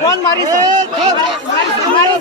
কোন মারিছে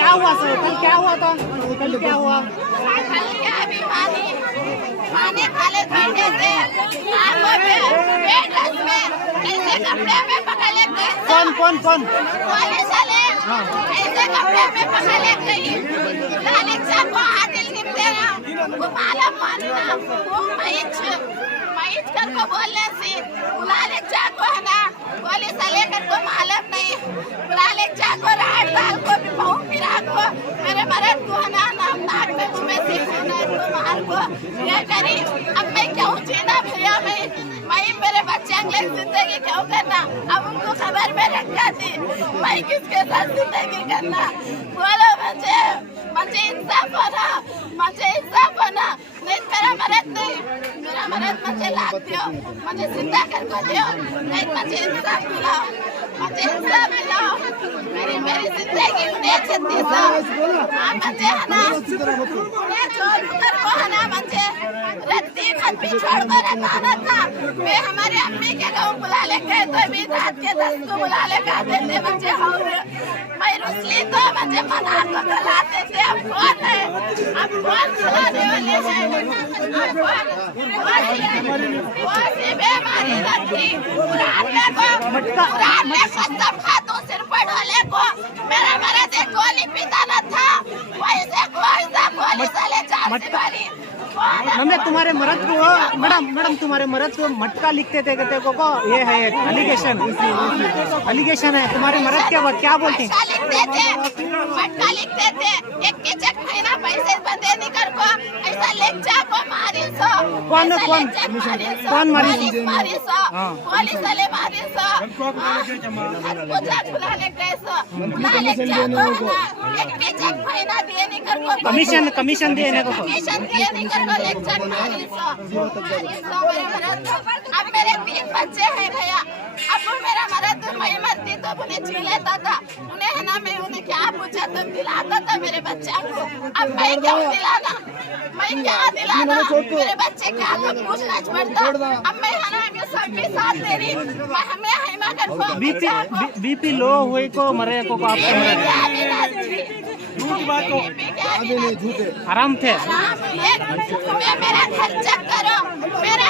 क्या हुआ सर? कल क्या हुआ था? कल क्या हुआ? कल क्या अभी पानी पानी खाले बैठे थे आँखों पे पेट रस में ऐसे कपड़े में पकड़ ले गए कौन कौन कौन? वाले ऐसे कपड़े में पकड़ ले गई? लालिक साहब को आदिल निपटे वो मानना वो कर को बोलने से। लालिक साहब को है ना पुलिस वाले कर को मालूम नहीं लालिक साहब को रात साल को भी बहु फिरा को मेरे मरद को है ना नाम नाक में छुए से खाना को मार को ये करी, अब मैं क्यों जीना भैया मैं? मैं मेरे बच्चे अगले ज़िंदगी क्यों करना? अब उनको खबर में रखा थी मैं किसके साथ ज़िंदगी करना? बोलो मुझे मुझे इंसाफ होना मुझे इंसाफ होना नहीं मेरा मरद नहीं मेरा मरद मुझे लाभ दियो मुझे ज़िंदा कर को दियो नहीं मुझे इंसाफ मिलाओ मुझे इंसाफ मिलाओ मेरी मेरी ज़िंदगी उन्हें छत्तीस हाँ मुझे हना उन्हें छोड़ कर को है ना मुझे रत्ती खत भी छोड़ कर रहना था मैं हमारी अम्मी के गाँव बुला ले गए तो भी रात के दस को बुला ले गए देते मुझे और मैं रुसली तो मुझे मना को बुलाते थे अब कौन है? अब कौन बुलाने वाले हैं? अब कौन? वो सी बीमारी रखी? पुराने को पुराने को सब खातों सिर पर ढोले को मेरा मेरा से गोली पीता न था वैसे कोई सा गोली साले चार से मारी हमने तुम्हारे मरद को मैडम मैडम तुम्हारे मरद को मटका लिखते थे कहते को, को ये है एलिगेशन एलिगेशन है। तुम्हारे मरद क्या क्या बोलते? हैं कौन कौन? कौन मारिस मारिस पुलिस वाले हाँ। हाँ। कमीशन हाँ। कमीशन दिए नहीं को। तो- अब मेरे तीन बच्चे हैं भैया। अब मेरा मर्द तो मैं मरती तो उन्हें छीन लेता था। उन्हें है ना मैं उन्हें क्या पूछा? तुम दिलाता था मेरे बच्चा को। अब मैं क्या दिलाना मैं क्या दिलाना मेरे बच्चे क्या लोग अब मैं है ना मैं साथ दे रही मैं हमें हेमा को बीपी बीपी लो हुए को मरे को, को आपको मरे। आराम थे। मेरा खर्चा करो। मेरा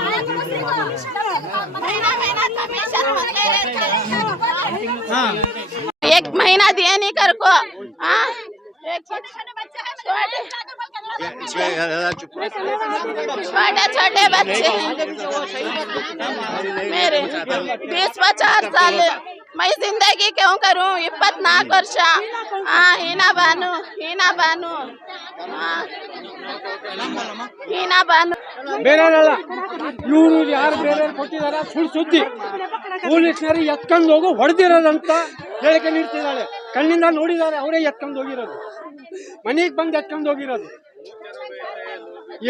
हाँ। एक महीना दिया नहीं कर को हाँ। छोटे छोटे बच्चे मेरे बीस पचास साल मैं ज़िंदगी क्यों करूँ इपत ना वर्षा हाँ। हिना बानू हीना बानू ಬೇರೆಯವರಲ್ಲ ಇವರು ಯಾರು ಬೇರೆಯವ್ರು ಕೊಟ್ಟಿದಾರ ಸುಳ್ಳು ಸುದ್ದಿ. ಪೊಲೀಸ್ನವರು ಎತ್ಕೊಂಡು ಹೋಗು ಹೊಡೆದಿರೋದಂತ ಹೇಳಿಕೆ ನೀಡ್ತಿದ್ದಾಳೆ ಕಣ್ಣಿಂದ ನೋಡಿದ್ದಾರೆ ಅವರೇ ಎತ್ಕೊಂಡು ಹೋಗಿರೋದು. ಮನೆಗೆ ಬಂದು ಎತ್ಕೊಂಡು ಹೋಗಿರೋದು.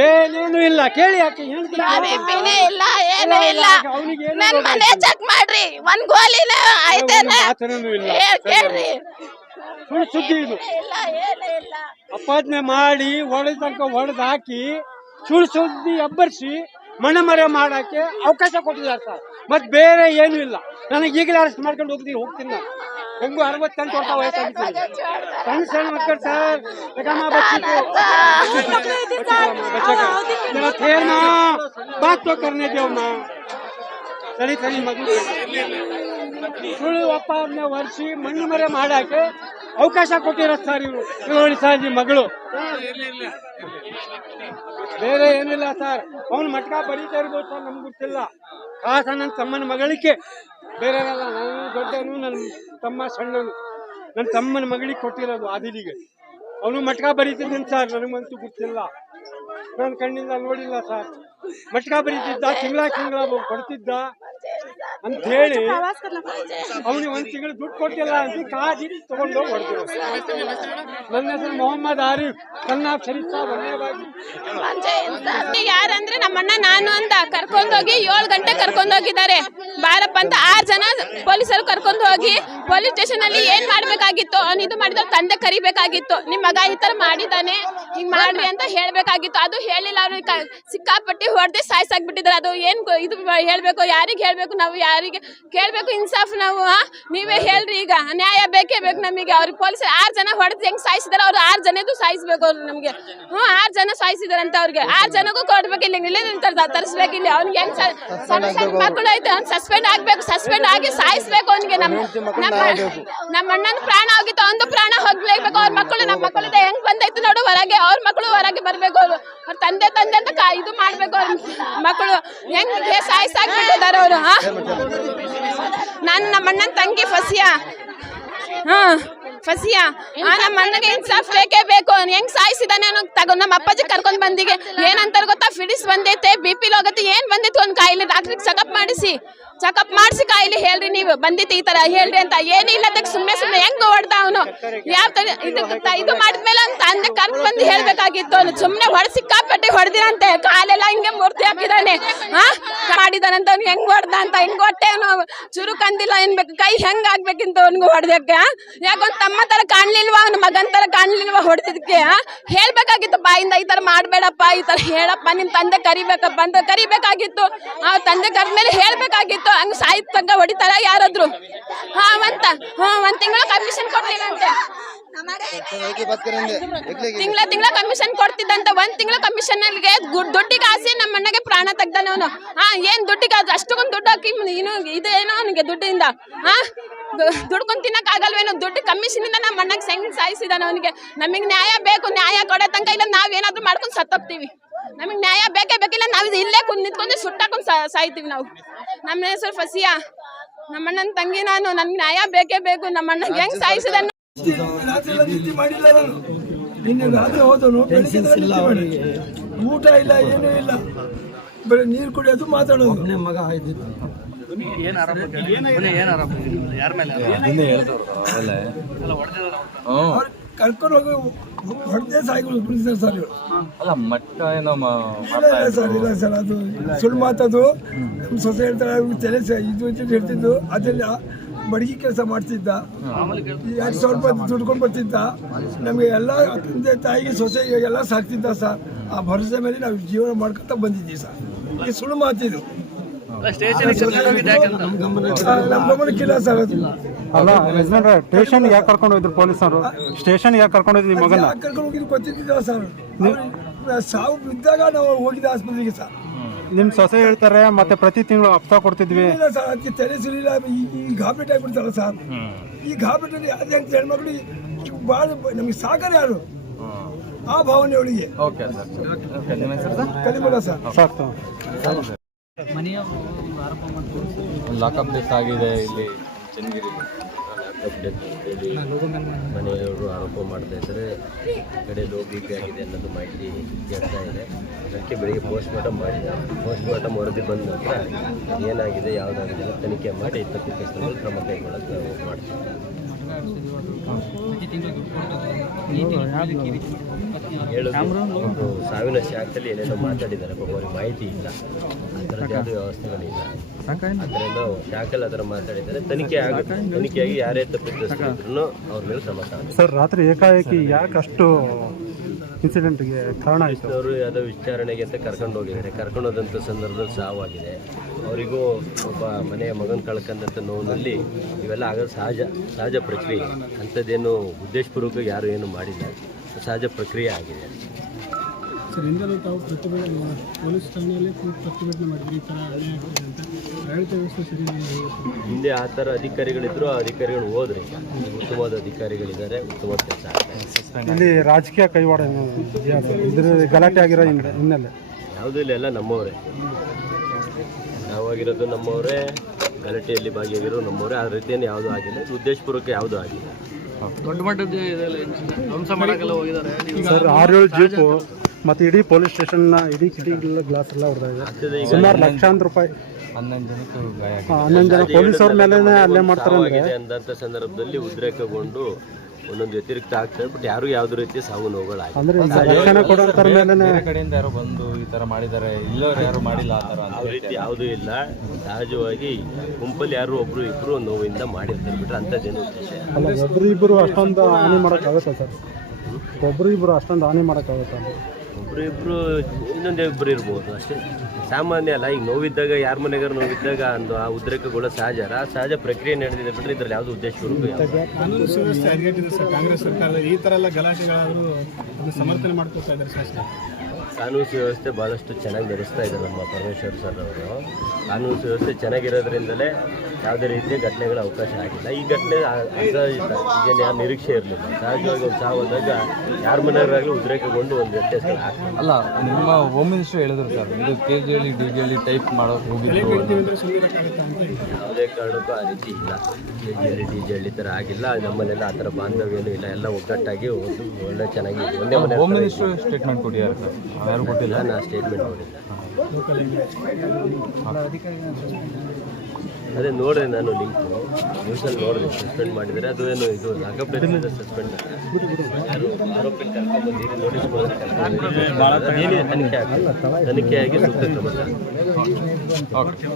ಏನೇನು ಇಲ್ಲ. ಕೇಳಿ ಯಾಕೆ ಇಲ್ಲ ಏನೂ ಇಲ್ಲ. ನನ್ ಮನೆ ಚೆಕ್ ಮಾಡ್ರಿ. ಒಂದ್ ಗೋಲಿನ ಐತೇನ. ಕೇಳ್ರಿ. ಸುಳ್ಳು ಸುದ್ದಿ ಇದು. ಅಪಾದನೆ ಮಾಡಿ ಒಡೆದ ತನಕ ಒಡೆದು ಹಾಕಿ ಸುಳ್ಳು ಸುದ್ದಿ ಅಬ್ಬರಿಸಿ ಮನೆ ಮರೆ ಮಾಡಕ್ಕೆ ಅವಕಾಶ ಕೊಟ್ಟಿದ್ದಾರೆ ಸರ್. ಮತ್ತೆ ಬೇರೆ ಏನೂ ಇಲ್ಲ. ನನಗೆ ಈಗಲೇ ಅರೆಸ್ಟ್ ಮಾಡ್ಕೊಂಡು ಹೋಗ್ತೀನಿ ಹೋಗ್ತೀನಿ ನಾನು. ಹೆಂಗು ಅರವತ್ತೆಂಟು ವರ್ಷ ವಯಸ್ಸಾಗಿದೆ ಸಣ್ಣ ಸಣ್ಣ ಮಕ್ಕಳು ಸರ್. ಗಮ ಬಚ್ಚೇನೋ ಬಾತ್ ಕರ್ನೇ ದೇವಮ್ಮ. ಸರಿ ಸರಿ ಮಗು. ಸುಳ್ಳು ಒಪ್ಪಂದ ಒರೆಸಿ ಮಣ್ಣು ಮರೆ ಮಾಡಕ್ಕೆ ಅವಕಾಶ ಕೊಟ್ಟಿರೋ ಸರ್ ಇವರು. ನೋಡಿ ಸರ್ ನಿಮ್ಮ ಮಗಳು. ಬೇರೆ ಏನಿಲ್ಲ ಸರ್. ಅವನು ಮಟ್ಕ ಬರೀತಾ ಇರ್ಬೋದು ಸರ್, ನಮ್ಗೆ ಗೊತ್ತಿಲ್ಲ. ಖಾಸ ನನ್ನ ತಮ್ಮನ ಮಗಳಿಗೆ. ಬೇರೆ ನಾನು ದೊಡ್ಡವನು ನನ್ನ ತಮ್ಮ ಸಣ್ಣನು ನನ್ನ ತಮ್ಮನ ಮಗಳಿಗೆ ಕೊಟ್ಟಿರೋದು ಆದಿಲಿಗೆ. ಅವನು ಮಟ್ಕ ಬರೀತಿದ್ದೀನಿ ಸರ್, ನನಗಂತೂ ಗೊತ್ತಿಲ್ಲ. ನನ್ನ ಕಣ್ಣಿಂದ ನೋಡಿಲ್ಲ ಸರ್. ಮಟ್ಕ ಬರೀತಿದ್ದ, ತಿಂಗಳ ತಿಂಗಳ ಕೊಡ್ತಿದ್ದ. ಅಂತ ಹೇಳಿ ಅವನಿಗೆ ಒಂದ್ ತಿಂಗಳು ದುಡ್ಡು ಕೊಟ್ಟಿಲ್ಲ ಅಂತ ಕಾಜಿ ತಗೊಂಡು ಹೊಡ್ತೀವಿ ನನ್ನ ಹೆಸರು ಮೊಹಮ್ಮದ್ ಆರಿಫ್. ಕನ್ನಾ ಶರೀಫ್ ಸಾಬ್ ಯಾರಂದ್ರೆ ನಮ್ಮಣ್ಣ ನಾನು ಅಂತ ಕರ್ಕೊಂಡೋಗಿ ಏಳು ಗಂಟೆ ಕರ್ಕೊಂಡೋಗಿದ್ದಾರೆ ಬಾರಪ್ಪ ಅಂತ ಆರು ಜನ ಪೊಲೀಸರು ಕರ್ಕೊಂಡು ಹೋಗಿ ಪೊಲೀಸ್ ಸ್ಟೇಷನ್ ಅಲ್ಲಿ ಏನ್ ಮಾಡ್ಬೇಕಾಗಿತ್ತು? ಅವ್ನು ಇದು ಮಾಡಿದ್ರೆ ತಂದೆ ಕರಿಬೇಕಾಗಿತ್ತು. ನಿಮ್ ಮಗ ಈ ತರ ಮಾಡಿದಾನೆ. ಹಿಂಗ್ ಮಾಡ್ರಿ ಅಂತ ಹೇಳ್ಬೇಕಾಗಿತ್ತು. ಅದು ಹೇಳಿಲ್ಲ ಅವ್ರಿಗೆ ಸಿಕ್ಕಾಪಟ್ಟಿ ಹೊಡೆದು ಸಾಯ್ಸಾಕ್ಬಿಟ್ಟಿದ್ದಾರೆ ಅದು ಏನ್ ಇದು ಹೇಳ್ಬೇಕು ಯಾರಿಗೆ ಹೇಳ್ಬೇಕು ನಾವು ಯಾರಿಗೆ ಕೇಳ್ಬೇಕು ಇನ್ಸಾಫ್ ನಾವು? ನೀವೇ ಹೇಳ್ರಿ ಈಗ. ನ್ಯಾಯ ಬೇಕೇ ಬೇಕು ನಮಗೆ. ಅವ್ರಿಗೆ ಪೊಲೀಸ್ ಆರು ಜನ ಹೊಡೆದು ಹೆಂಗ್ ಸಾಯಿಸಿದಾರೆ ಅವ್ರು ಆರು ಜನದು ಸಾಯಿಸ್ಬೇಕು ಅವ್ರು ನಮ್ಗೆ. ಹ್ಮ್ ಆರು ಜನ ಸಾಯಿಸಿದಾರೆ ಅಂತ ಅವ್ರಿಗೆ. ಆರು ಜನಕ್ಕೂ ಕೊಡ್ಬೇಕು ಇಲ್ಲಿ ಇಲ್ಲೇ ತರಿಸ್ಬೇಕು ಇಲ್ಲಿ. ಅವ್ನಿಗೆ ಹೆಂಗ್ ಸ- ಸಣ್ಣ ಸಣ್ಣ ಮಕ್ಕಳು ಐತೆ ಅವ್ನು ಸಸ್ಪೆಂಡ್ ಆಗ್ಬೇಕು ಸಸ್ಪೆಂಡ್ ಆಗಿ ಸಾಯಿಸ್ಬೇಕು ಅವ್ನಿಗೆ. ನಮ್ಮ ನಮ್ಮ ನಮ್ಮ ಅಣ್ಣನ ಪ್ರಾಣ ಹೋಗಿತ್ತು ಒಂದು ಪ್ರಾಣ ಹೋಗ್ಬೇಕು ಅವ್ರ ಮಕ್ಕಳು ನಮ್ಮ ಮಕ್ಕಳಿದೆ ಹೆಂಗ್ ಬಂದೈತೆ ನೋಡು ಹೊರಗೆ. ಅವ್ರ ಮಕ್ಕಳು ಹೊರಗೆ ಬರ್ಬೇಕು ಅವರು. ಅವ್ರ ತಂದೆ ತಂದೆ ಅಂತ ಇದು ಮಾಡ್ಬೇಕು ಅವ್ರ ಮಕ್ಕಳು ಹೆಂಗೆ ಸಾಯಿಸಾಕ್ಬಿಟ್ಟಿದ್ದಾರೆ ಅವರು ನಾನು ನಮ್ಮ ಅಣ್ಣನ ತಂಗಿ ಫಸಿಯಾ. ಹಾ, ಫಸಿಯಾ. ಆ, ನಮ್ಮ ಅಣ್ಣಗೆ ಇನ್ಸಾಫ್ ಬೇಕೇ ಬೇಕು. ಹೆಂಗ್ ಸಾಯಿಸಿದಾನೆ ಅನ್ನೋ ತಗೋ ನಮ್ಮ ಅಪ್ಪಾಜಿ ಕರ್ಕೊಂಡ್ ಬಂದಿಗೆ ಏನಂತಾರೆ ಗೊತ್ತಾ? ಫಿಡಿಸ್ ಬಂದೈತೆ ಬಿ ಪಿ ಹೋಗತ್ತೆ, ಏನ್ ಬಂದಿತ್ತು ಒಂದ್ ಕಾಯಿಲೆ? ಡಾಕ್ಟ್ರಿಗೆ ಚೆಕಪ್ ಮಾಡಿಸಿ. ಚೆಕಪ್ ಮಾಡಿಸಿ ಕಾಯಿಲೆ ಹೇಳ್ರಿ ನೀವು. ಬಂದಿತ್ತು ಈ ತರ. ಹೇಳ್ರಿ ಅಂತ. ಏನಿಲ್ಲ ಅದಕ್ಕೆ ಸುಮ್ಮನೆ ಸುಮ್ಮನೆ ಹೆಂಗ್ ಹೊಡ್ದ ಅವನು? ಯಾವ ತರ ಇದು ಇದು ಮಾಡಿದ್ಮೇಲೆ ಅಂತ ತಂದೆ ಕರ್ಕ್ ಬಂದು ಹೇಳ್ಬೇಕಾಗಿತ್ತು ಅವನು. ಸುಮ್ಮನೆ ಹೊಡೆಸಿ ಸಿಕ್ಕಾಪಟ್ಟೆ ಹೊಡೆದಿರಂತೆ. ಕಾಲೆಲ್ಲ ಹಿಂಗೆ ಮೂರ್ತಿ ಹಾಕಿದಾನೆ. ಹಾ? ಮಾಡಿದಾನಂತ ಅವ್ನು ಹೆಂಗ್ ಹೊಡ್ದ ಅಂತ. ಹೆಂಗ್ ಹೊಟ್ಟೆ ಅವನು ಚುರುಕಂದಿಲ್ಲ ಏನ್ಬೇಕು ಕೈ ಹೆಂಗ್ ಆಗ್ಬೇಕಿಂತ ಅವ್ನಿಗೆ ಹೊಡೆದಕ್ಕೆ ಯಾಕೊಂದ್ ತಮ್ಮ ತರ ಕಾಣ್ಲಿಲ್ವಾ? ಅವ್ನ ಮಗನ್ ತರ ಕಾಣ್ಲಿಲ್ವಾ ಹೊಡೆದಕ್ಕೆ ಹೇಳ್ಬೇಕಾಗಿತ್ತು. ಬಾಯಿಂದ ಈ ತರ ಮಾಡ್ಬೇಡಪ್ಪ. ಈ ತರ ಹೇಳಪ್ಪ. ನಿಮ್ ತಂದೆ ಕರಿಬೇಕಪ್ಪ ಅಂತ ಕರಿಬೇಕಾಗಿತ್ತು. ಆ ತಂದೆ ಕರ್ದ್ಮೇಲೆ ಹೇಳ್ಬೇಕಾಗಿತ್ತು. ಹಂಗ ಸಾಯ್ತ ತಂಗ ಹೊಡಿತಾರ ಯಾರಾದ್ರು. ಹಾ ಅಂತ ಹಾ ಒಂದ್ ತಿಂಗಳ ಕಮಿಷನ್ ಕೊಡ್ಲಿಲ್ಲಂತೆ ತಿಂಗಳ ತಿಂಗಳ ಕಮಿಷನ್ ಕೊಡ್ತಿದ್ದಂತ ಒಂದ್ ತಿಂಗಳ ಕಮಿಷನ್ ಅಲ್ಲಿಗೆ ದುಡ್ಡಿಗೆ ಆಸೆ ನಮ್ಮ ಅಣ್ಣಗೆ ಪ್ರಾಣ ತೆಗ್ದಾನೆ ಅವನು. ಹಾ ಏನ್ ದುಡ್ಡಿಗೆ ಅಷ್ಟು ಅಷ್ಟೊಂದು ದುಡ್ಡು ಹಾಕಿ ಇನ್ನು ಇದೇನೋ ಅವನಿಗೆ ದುಡ್ಡಿಂದ. ಹಾ ದುಡ್ಕೊಂಡ್ ತಿನ್ನಕ್ ಆಗಲ್ವೇನೋ ದುಡ್ಡು ಕಮಿಷನ್ ಇಂದ ನಮ್ಮ ಅಣ್ಣಗೆ ಸೆಂಗ್ ಸಾಯಿಸಿದಾನ ಅವನಿಗೆ. ನಮಗ್ ನ್ಯಾಯ ಬೇಕು ನ್ಯಾಯ ಕೊಡೋ ತನಕ ಇಲ್ಲ ನಾವೇನಾದ್ರೂ ಮಾಡ್ಕೊಂಡು ಸತ್ತೋಗ್ತೀವಿ. ನಮಗೆ ನ್ಯಾಯ ಬೇಕೇ ಬೇಕಿಲ್ಲ ನಾವು ಇದು ಇಲ್ಲೇ ಕುಂದ್ ನಿಂತ್ಕೊಂಡು ಸುಟ್ಟಾಕೊಂಡು ಸಾಯ್ತೀವಿ ನಾವು. ನಮ್ಮ ಹೆಸರು ಫಸಿಯಾ. ನಮ್ಮಣ್ಣನ ತಂಗಿ ನಾನು ನನ್ಗೆ ನ್ಯಾಯ ಬೇಕೇ ಬೇಕು ನಮ್ಮಣ್ಣ ಹೆಂಗ್ ಸಾಯಿಸಿದ ಮಾಡಿಲ್ಲ ನಾನು. ನಿನ್ನೆ ರಾತ್ರಿ ಹೋದನು ಬೆಳಿಗ್ಗೆ ಎಲ್ಲ ಊಟ ಇಲ್ಲ ಏನೂ ಇಲ್ಲ. ಬರೀ ನೀರು ಕುಡಿಯೋದು ಮಾತಾಡೋದು. ಮಗ ಆಯ್ತಿತ್ತು ಏನಾರ ಏನಾರ ಆರೋಪ ಯಾರ ಮೇಲೆ? ಕರ್ಕೊಂಡು ಹೋಗಿ ಹೊಡೆದೇ ಸಾಯಿಗಳು ಸರ್ ಇವರು. ಅಲ್ಲ ಮಟ್ಟ ಏನೋ ಮಾ- ಇಲ್ಲ ಇಲ್ಲ ಸರ್ ಇಲ್ಲ ಸರ್ ಅದು ಸುಳ್ಳು ಮಾತದು ನಮ್ಮ ಸೊಸೆ ಹೇಳ್ತಾರೆ ಅವ್ರು ತಲೆ ಸ- ಇದು ಅಂತ ಹೇಳ್ತಿದ್ದು. ಅದೆಲ್ಲ ಬಡಗಿ ಕೆಲಸ ಮಾಡ್ತಿದ್ದ. ಈ ಎರಡು ಸಾವಿರ ರೂಪಾಯಿ ದುಡ್ಕೊಂಡು ಬರ್ತಿದ್ದ. ನಮಗೆ ಎಲ್ಲ ತಂದೆ ತಾಯಿಗೆ ಸೊಸೆಗೆ ಎಲ್ಲ ಸಾಕ್ತಿದ್ದ ಸರ್. ಆ ಭರವಸೆ ಮೇಲೆ ನಾವು ಜೀವನ ಮಾಡ್ಕೊತ ಬಂದಿದ್ದೀವಿ ಸರ್. ಈ ಸುಳ್ಳು ಮಾತಿದು. ನಮ್ಮ ಗಮನಕ್ಕಿಲ್ಲ ಸರ್ ಅದು. ಅಲ್ಲ ಯಜಮಾನ್ರೆ ಸ್ಟೇಷನ್ ಯಾಕೆ ಕರ್ಕೊಂಡು ಹೋಗಿದ್ರು ಪೊಲೀಸರು? ಸ್ಟೇಷನ್ ಯಾಕೆ ಕರ್ಕೊಂಡು ಹೋಗಿದ್ರು ನಿಮ್ಮ ಮಗನ? ಯಾಕೆ ಕರ್ಕೊಂಡು ಹೋಗಿದ್ದು ಗೊತ್ತಿದ್ದಿಲ್ಲ ಸರ್? ಸಾವು ಬಿದ್ದಾಗ ನಾವು ಹೋಗಿದ್ದೆ ಆಸ್ಪತ್ರೆಗೆ ಸರ್. ನಿಮ್ ಸೊಸೆ ಹೇಳ್ತಾರೆ ಮತ್ತೆ ಪ್ರತಿ ತಿಂಗಳು ಹಪ್ತಾ ಕೊಡ್ತಿದ್ವಿ. ಇಲ್ಲ ಸರ್ ಅದಕ್ಕೆ ತಲೆ ಈ ಈ ಗಾಬೆಟ್ ಆಗ್ಬಿಡ್ತಾರಲ್ಲ ಸರ್. ಈ ಗಾಬೆಟಲ್ಲಿ ಅದೇ ಅಂತ ಹೆಣ್ಮಕ್ಳು ಭಾಳ ನಮಗೆ ಸಾಕಾರ ಯಾರು? ಆ ಭಾವನೆ ಅವಳಿಗೆ. ಓಕೆ ಸರ್ ಓಕೆ ನಿಮ್ಮ ಹೆಸರು ಸರ್? ಕಲಿಮಲ ಸರ್. ಸಾಕು ಲಾಕಪ್ ಆಗಿದೆ ಇಲ್ಲಿ ಚನ್ನಗಿರಿ. ಅಂತೇಳಿ ಮನೆಯವರು ಆರೋಪ ಮಾಡ್ತಾ ಇದ್ದಾರೆ. ಕಡೆ ಲೋ ಬಿ ಪಿ ಆಗಿದೆ ಅನ್ನೋದು ಮಾಹಿತಿ ಕೇಳ್ತಾ ಇದೆ. ಅದಕ್ಕೆ ಬೆಳಿಗ್ಗೆ ಪೋಸ್ಟ್ ಮಾರ್ಟಮ್ ಮಾಡಿದ್ದಾರೆ ಪೋಸ್ಟ್ ಮಾರ್ಟಮ್ ವರದಿ ಬಂದ ನಂತರ ಏನಾಗಿದೆ, ಯಾವುದಾಗಿದೆ, ತನಿಖೆ ಮಾಡಿ ತಪ್ಪಿತಸ್ಥರು ಕ್ರಮ ಕೈಗೊಳ್ಳೋದು ಮಾಡ್ತೀವಿ. ಒಂದು ಸಾವಿನ ಶಾಖದಲ್ಲಿ ಏನೇನೋ ಮಾತಾಡಿದ್ದಾರೆ. ಪಾಪ ಅವ್ರಿಗೆ ಮಾಹಿತಿ ಇಲ್ಲ. ಆ ಥರದ್ದು ಯಾವುದೇ ವ್ಯವಸ್ಥೆಗಳಿಲ್ಲ. ಅದರಿಂದ ಶಾಖಲ್ಲಿ ಥರ ಮಾತಾಡಿದ್ದಾರೆ. ತನಿಖೆ ಆಗುತ್ತೆ ತನಿಖೆಯಾಗಿ ಯಾರೇ ತಪ್ಪಿದ್ರು ಅವ್ರ ಮೇಲೆ ಕ್ರಮ ಸರ್, ರಾತ್ರಿ ಏಕಾಏಕಿ ಯಾಕೆ ಅಷ್ಟು ಇನ್ಸಿಡೆಂಟ್ಗೆ ಕಾರಣ ಆಯಿತು. ಅವರು ಯಾವುದೋ ವಿಚಾರಣೆಗೆ ಅಂತ ಕರ್ಕೊಂಡು ಹೋಗಿದ್ದಾರೆ. ಕರ್ಕೊಂಡು ಹೋದಂಥ ಸಂದರ್ಭದಲ್ಲಿ ಸಾವಾಗಿದೆ. ಅವರಿಗೂ ಒಬ್ಬ ಮನೆಯ ಮಗನ ಕಳ್ಕೊಂಡಂಥ ನೋವಿನಲ್ಲಿ ಇವೆಲ್ಲ ಆಗೋದು ಸಹಜ ಸಹಜ ಪ್ರಕ್ರಿಯೆ. ಅಂಥದ್ದೇನು ಉದ್ದೇಶಪೂರ್ವಕ ಯಾರು ಏನು ಮಾಡಿಲ್ಲ. ಸಹಜ ಪ್ರಕ್ರಿಯೆ ಆಗಿದೆ. ಸರ್ ಹಿಂದೆಲ್ಲೂ ತಾವು ಪ್ರತಿಭಟನೆ ಪೊಲೀಸ್ ಠಾಣೆಯಲ್ಲಿ ಪ್ರತಿಭಟನೆ ಮಾಡಿದ್ರಿ ಈ ಥರ ಅನ್ಯಾಯ ಆಗ್ತದೆ ಅಂತ. ಆಡಳಿತ ವ್ಯವಸ್ಥೆ ಸರಿ ಹಿಂದೆ ಆ ಥರ ಅಧಿಕಾರಿಗಳಿದ್ರು ಆ ಅಧಿಕಾರಿಗಳು ಹೋದ್ರಿ. ಉತ್ತಮವಾದ ಅಧಿಕಾರಿಗಳಿದ್ದಾರೆ ಉತ್ತಮವಾದ ಕೆಲಸ ಇಲ್ಲಿ ರಾಜಕೀಯ ಕೈವಾಡ ಇದ್ರ ಗಲಾಟೆ ಆಗಿರೋ ಹಿನ್ನೆ- ಹಿನ್ನೆಲೆ. ಯಾವುದೂ ಇಲ್ಲ ಎಲ್ಲ ನಮ್ಮವರೇ. ನಾವಾಗಿರೋದು ನಮ್ಮವರೇ ಗಲಾಟೆಯಲ್ಲಿ ಭಾಗಿಯಾಗಿರೋ ನಮ್ಮವರೇ ಆ ರೀತಿಯನ್ನು ಯಾವುದೂ ಆಗಿಲ್ಲ. ಉದ್ದೇಶಪೂರ್ವಕ ಯಾವುದೂ ಆಗಿಲ್ಲ. ದೊಡ್ಡ ಮಟ್ಟದ ಇದೆಲ್ಲ ಧ್ವಂಸ ಮಾಡೋಕ್ಕೆಲ್ಲ ಹೋಗಿದ್ದಾರೆ. ಸರ್ ಸರ್ ಆರೇಳು ಜೀಪು ಮತ್ತು ಇಡೀ ಪೊಲೀಸ್ ಸ್ಟೇಷನ್ನ ಇಡೀ ಕಿಟಿ ಗ್ಲಾಸ್ ಎಲ್ಲ ಹೊಡೆದಾಗಿದೆ. ಸುಮಾರು ಲಕ್ಷಾಂತರ ರೂಪಾಯಿ. ಹನ್ನೊಂದು ಜನಕ್ಕೆ ಗಾಯ ಆಗಿದೆ. ಮೇಲೆ ಹನ್ನೊಂದು ಜನ ಪೊಲೀಸವ್ರ ಮೇಲೆನೇ ಹಲ್ಲೆ ಮಾಡ್ತಾರೆ ಅಂದ್ರೆ. ಸಾವಾಗಿದೆ ಅಂದಂಥ ಸಂದರ್ಭದಲ್ಲಿ ಉದ್ರೇಕಗೊಂಡು ಒಂದೊಂದು ವ್ಯತಿರಿಕ್ತ ಆಗ್ತದೆ ಬಟ್ ಯಾರು ಯಾವ್ದು ರೀತಿ ಸಾವು ನೋವುಗಳಾಗಿಲ್ಲ. ಅಂದ್ರೆ ಈಗ ರಕ್ಷಣೆ ಕೊಡೋಂಥರ ಮೇಲೆನೆ ಬೇರೆ ಕಡೆಯಿಂದ ಯಾರೋ ಬಂದು ಈ ತರ ಮಾಡಿದ್ದಾರೆ ಇಲ್ಲವ್ರು ಯಾರು ಮಾಡಿಲ್ಲ ಆ ತರ ಅಂತ ಯಾವ ರೀತಿ ಯಾವುದೂ ಇಲ್ಲ. ಸಹಜವಾಗಿ ಗುಂಪಲ್ಲಿ ಯಾರು ಒಬ್ರು ಇಬ್ರು ನೋವಿಂದ ಮಾಡಿರ್ತಾರೆ ಬಿಟ್ರೆ ಅಂತ ಉದ್ದೇಶ ಇಲ್ಲ. ಅಲ್ಲ ಒಬ್ರು ಇಬ್ಬರು ಅಷ್ಟೊಂದು ಹಾನಿ ಮಾಡೋಕ್ಕಾಗುತ್ತಾ ಸರ್? ಒಬ್ರು ಇಬ್ರು ಅಷ್ಟೊಂದು ಹಾನಿ ಮಾಡೋಕ್ಕಾಗುತ್ತಾ? ಒಬ್ರು ಇಬ್ಬರು ಇನ್ನೊಂದೇ ಇಬ್ಬರು ಇರ್ಬೋದು ಅಷ್ಟೇ. ಸಾಮಾನ್ಯ ಅಲ್ಲ ಈಗ ನೋವಿದ್ದಾಗ ಯಾರ ಮನೆಗಾರ ನೋವಿದ್ದಾಗ ಒಂದು ಆ ಉದ್ರೇಕಗಳ ಸಹಜ ಆ ಸಹಜ ಪ್ರಕ್ರಿಯೆ ನಡೆದಿದೆ ಬಿಟ್ಟರೆ ಇದ್ರಲ್ಲಿ ಯಾವುದು ಉದ್ದೇಶ ಕಾನೂನು ಸುವ್ಯವಸ್ಥೆ ಸರ್ ಕಾಂಗ್ರೆಸ್ ಸರ್ಕಾರದಲ್ಲಿ ಈ ಥರ ಎಲ್ಲ ಗಲಾಟೆಗಳಾದರೂ ಸಮರ್ಥನೆ ಮಾಡ್ಕೊತಾ ಇದ್ದಾರೆ ಶಾಸಕರು ಕಾನೂನು ಸುವ್ಯವಸ್ಥೆ ಭಾಳಷ್ಟು ಚೆನ್ನಾಗಿ ನಡೆಸ್ತಾ ಇದ್ದಾರೆ ನಮ್ಮ ಪರಮೇಶ್ವರ್ ಸರ್ ಅವರು. ಕಾನೂನು ಸುವ್ಯವಸ್ಥೆ ಚೆನ್ನಾಗಿರೋದ್ರಿಂದಲೇ ಯಾವುದೇ ರೀತಿಯ ಘಟನೆಗಳ ಅವಕಾಶ ಆಗಿಲ್ಲ. ಈ ಘಟನೆ ಅಸಹಜಿತ ಯಾರು ನಿರೀಕ್ಷೆ ಇರಲಿಲ್ಲ. ಸಹಜವಾಗಿ ಒಂದು ಸಾವಾದಾಗ ಯಾರ ಮನೆಯವರಾಗಲೂ ಉದ್ರೇಕಗೊಂಡು ಒಂದು ವ್ಯತ್ಯಾಸ ಅಲ್ಲ ನಿಮ್ಮ ಹೋಮ್ ಮಿನಿಸ್ಟರ್ ಹೇಳಿದ್ರು ಸರ್ ಇದು ಕೆ ಜಿ ಹೇಳಿ ಡಿ ಜಿ ಟೈಪ್ ಮಾಡೋಕೆ ಹೋಗಿದ್ರು ಯಾವುದೇ ಕಾರಣಕ್ಕೂ ಆ ರೀತಿ ಇಲ್ಲ. ಕೆ ಜಿ ಹೇಳಿ ಡಿ ಜಿ ಹಳ್ಳಿ ಥರ ಆಗಿಲ್ಲ. ನಮ್ಮಲ್ಲೆಲ್ಲ ಆ ಥರ ಬಾಂಧವ್ಯನೂ ಇಲ್ಲ. ಎಲ್ಲ ಒಗ್ಗಟ್ಟಾಗಿ ಒಂದು ಒಳ್ಳೆ ಚೆನ್ನಾಗಿ ಒಂದೇ ಮನೆ ಹೋಮ್ ಮಿನಿಸ್ಟರ್ ಸ್ಟೇಟ್ಮೆಂಟ್ ಕೊಟ್ಟಿದ್ದಾರೆ ಸರ್. ಯಾರು ಕೊಟ್ಟಿಲ್ಲ? ನಾನು ಸ್ಟೇಟ್ಮೆಂಟ್ ನೋಡಿಲ್ಲ ಅದೇ ನೋಡಿದೆ ನಾನು ಲಿಂಕು ನ್ಯೂಸಲ್ಲಿ ನೋಡಿದೆ ಸಸ್ಪೆಂಡ್ ಮಾಡಿದರೆ ಅದು ಏನು ಇದು ನಾಗಪ್ಲೇಸಿಂದ ಸಸ್ಪೆಂಡ್ ಆರೋಪಿ ತನಿಖೆ ಸೂಕ್ತ ಕ್ರಮ ತಗೊಳ್ಳಿ. ಓಕೆ